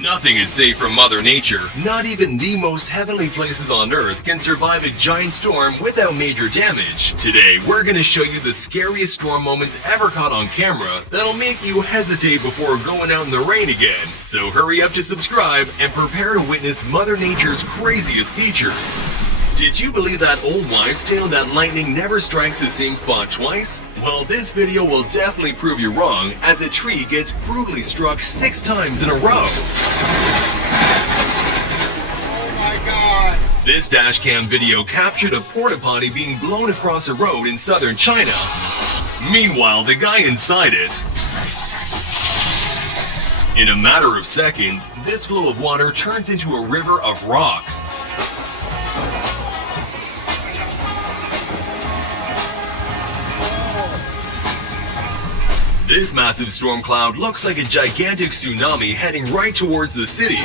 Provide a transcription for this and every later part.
Nothing is safe from Mother Nature. Not even the most heavenly places on Earth can survive a giant storm without major damage. Today, we're gonna show you the scariest storm moments ever caught on camera that'll make you hesitate before going out in the rain again. So hurry up to subscribe and prepare to witness Mother Nature's craziest features. Did you believe that old wives' tale that lightning never strikes the same spot twice? Well, this video will definitely prove you wrong, as a tree gets brutally struck 6 times in a row. Oh my god! This dashcam video captured a porta potty being blown across a road in southern China. Meanwhile, the guy inside it. In a matter of seconds, this flow of water turns into a river of rocks. This massive storm cloud looks like a gigantic tsunami heading right towards the city.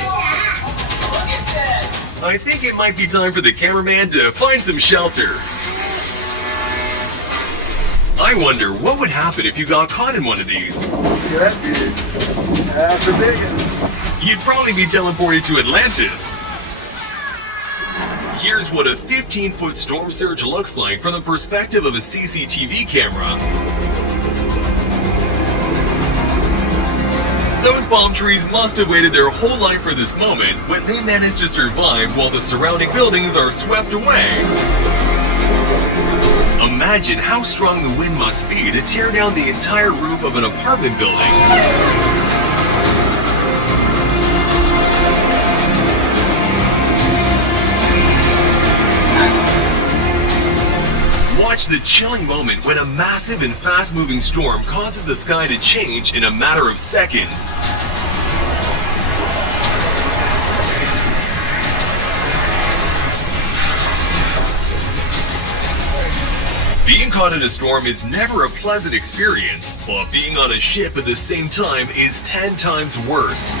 I think it might be time for the cameraman to find some shelter. I wonder what would happen if you got caught in one of these. That's a big one. You'd probably be teleported to Atlantis. Here's what a 15-foot storm surge looks like from the perspective of a CCTV camera. Those palm trees must have waited their whole life for this moment when they managed to survive while the surrounding buildings are swept away. Imagine how strong the wind must be to tear down the entire roof of an apartment building. Watch the chilling moment when a massive and fast-moving storm causes the sky to change in a matter of seconds. Being caught in a storm is never a pleasant experience, but being on a ship at the same time is 10 times worse.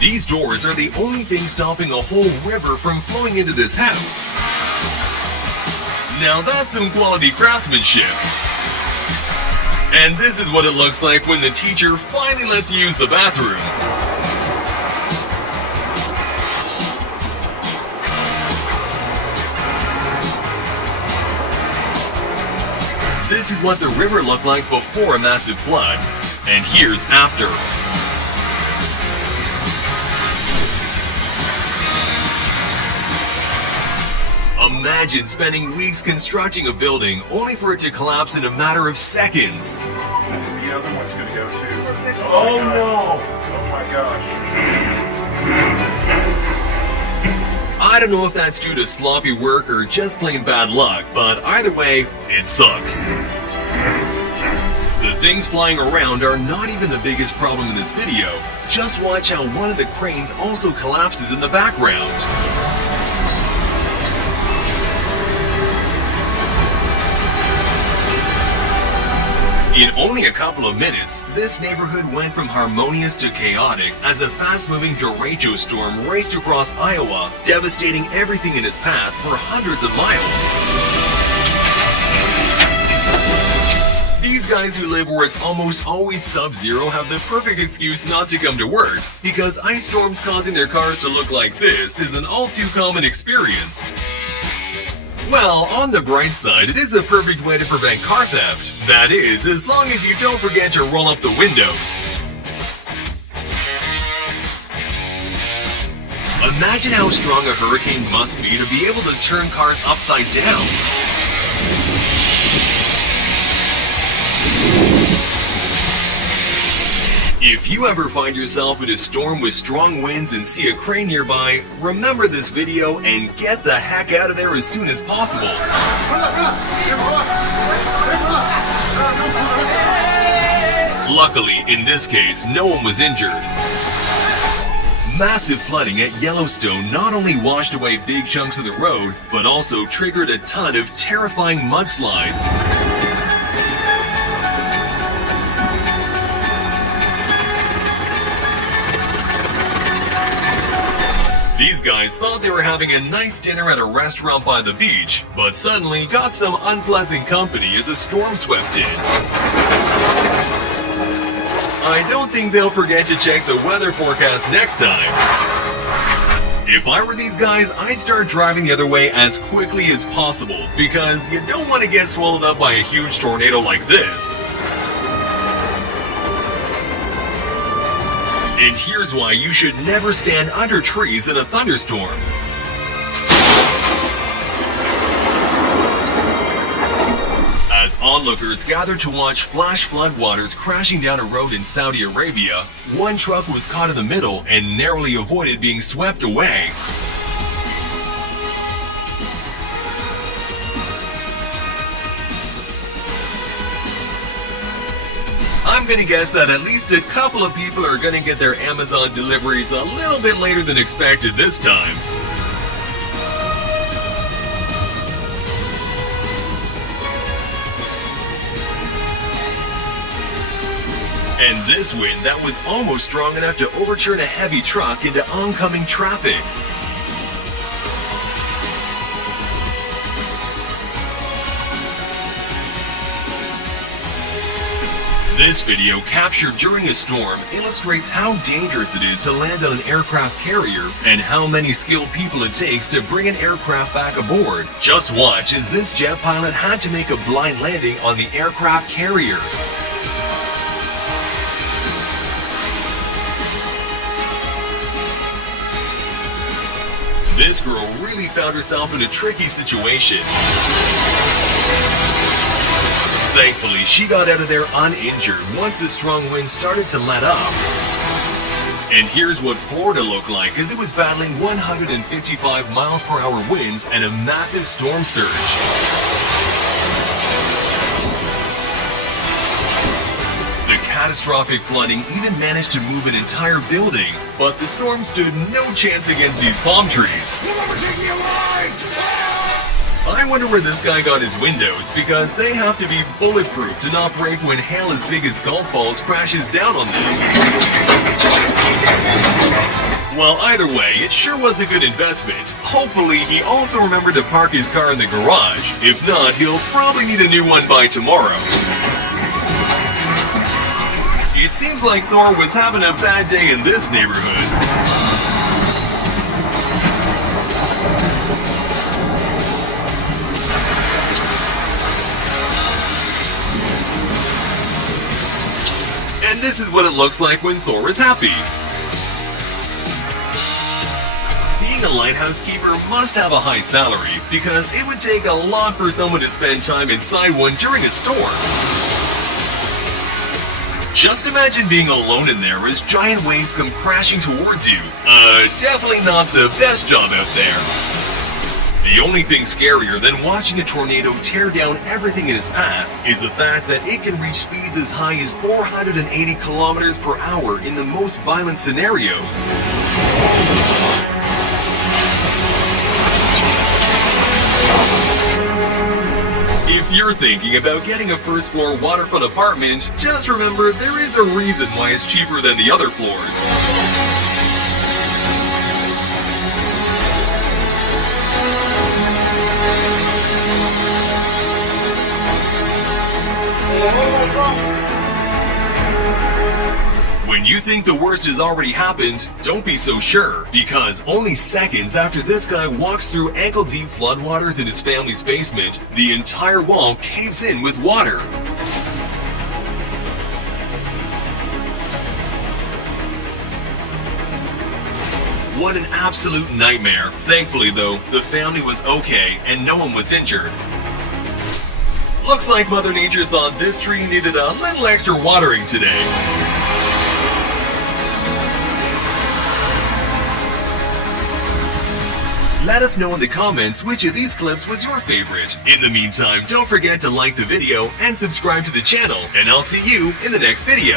These doors are the only thing stopping a whole river from flowing into this house. Now that's some quality craftsmanship. And this is what it looks like when the teacher finally lets you use the bathroom. This is what the river looked like before a massive flood, and here's after. Imagine spending weeks constructing a building only for it to collapse in a matter of seconds. The other one's gonna go too. Oh no! Oh my gosh. I don't know if that's due to sloppy work or just plain bad luck, but either way, it sucks. The things flying around are not even the biggest problem in this video. Just watch how one of the cranes also collapses in the background. In only a couple of minutes, this neighborhood went from harmonious to chaotic as a fast-moving derecho storm raced across Iowa, devastating everything in its path for hundreds of miles. These guys who live where it's almost always sub-zero have the perfect excuse not to come to work, because ice storms causing their cars to look like this is an all-too-common experience. Well, on the bright side, it is a perfect way to prevent car theft. That is, as long as you don't forget to roll up the windows. Imagine how strong a hurricane must be to be able to turn cars upside down. If you ever find yourself in a storm with strong winds and see a crane nearby, remember this video and get the heck out of there as soon as possible. Luckily, in this case, no one was injured. Massive flooding at Yellowstone not only washed away big chunks of the road, but also triggered a ton of terrifying mudslides. These guys thought they were having a nice dinner at a restaurant by the beach, but suddenly got some unpleasant company as a storm swept in. I don't think they'll forget to check the weather forecast next time. If I were these guys, I'd start driving the other way as quickly as possible, because you don't want to get swallowed up by a huge tornado like this. And here's why you should never stand under trees in a thunderstorm. As onlookers gathered to watch flash floodwaters crashing down a road in Saudi Arabia, one truck was caught in the middle and narrowly avoided being swept away. I'm gonna guess that at least a couple of people are gonna get their Amazon deliveries a little bit later than expected this time. And this wind that was almost strong enough to overturn a heavy truck into oncoming traffic. This video, captured during a storm, illustrates how dangerous it is to land on an aircraft carrier and how many skilled people it takes to bring an aircraft back aboard. Just watch as this jet pilot had to make a blind landing on the aircraft carrier. This girl really found herself in a tricky situation. Thankfully, she got out of there uninjured once the strong wind started to let up. And here's what Florida looked like as it was battling 155 miles per hour winds and a massive storm surge. The catastrophic flooding even managed to move an entire building, but the storm stood no chance against these palm trees. You'll never take me alive! I wonder where this guy got his windows, because they have to be bulletproof to not break when hail as big as golf balls crashes down on them. Well, either way, it sure was a good investment. Hopefully, he also remembered to park his car in the garage. If not, he'll probably need a new one by tomorrow. It seems like Thor was having a bad day in this neighborhood. And this is what it looks like when Thor is happy. Being a lighthouse keeper must have a high salary, because it would take a lot for someone to spend time inside one during a storm. Just imagine being alone in there as giant waves come crashing towards you. Definitely not the best job out there. The only thing scarier than watching a tornado tear down everything in its path is the fact that it can reach speeds as high as 480 kilometers per hour in the most violent scenarios. If you're thinking about getting a first floor waterfront apartment, just remember there is a reason why it's cheaper than the other floors. When you think the worst has already happened, don't be so sure, because only seconds after this guy walks through ankle-deep floodwaters in his family's basement, the entire wall caves in with water. What an absolute nightmare. Thankfully though, the family was okay and no one was injured. Looks like Mother Nature thought this tree needed a little extra watering today. Let us know in the comments which of these clips was your favorite. In the meantime, don't forget to like the video and subscribe to the channel, and I'll see you in the next video.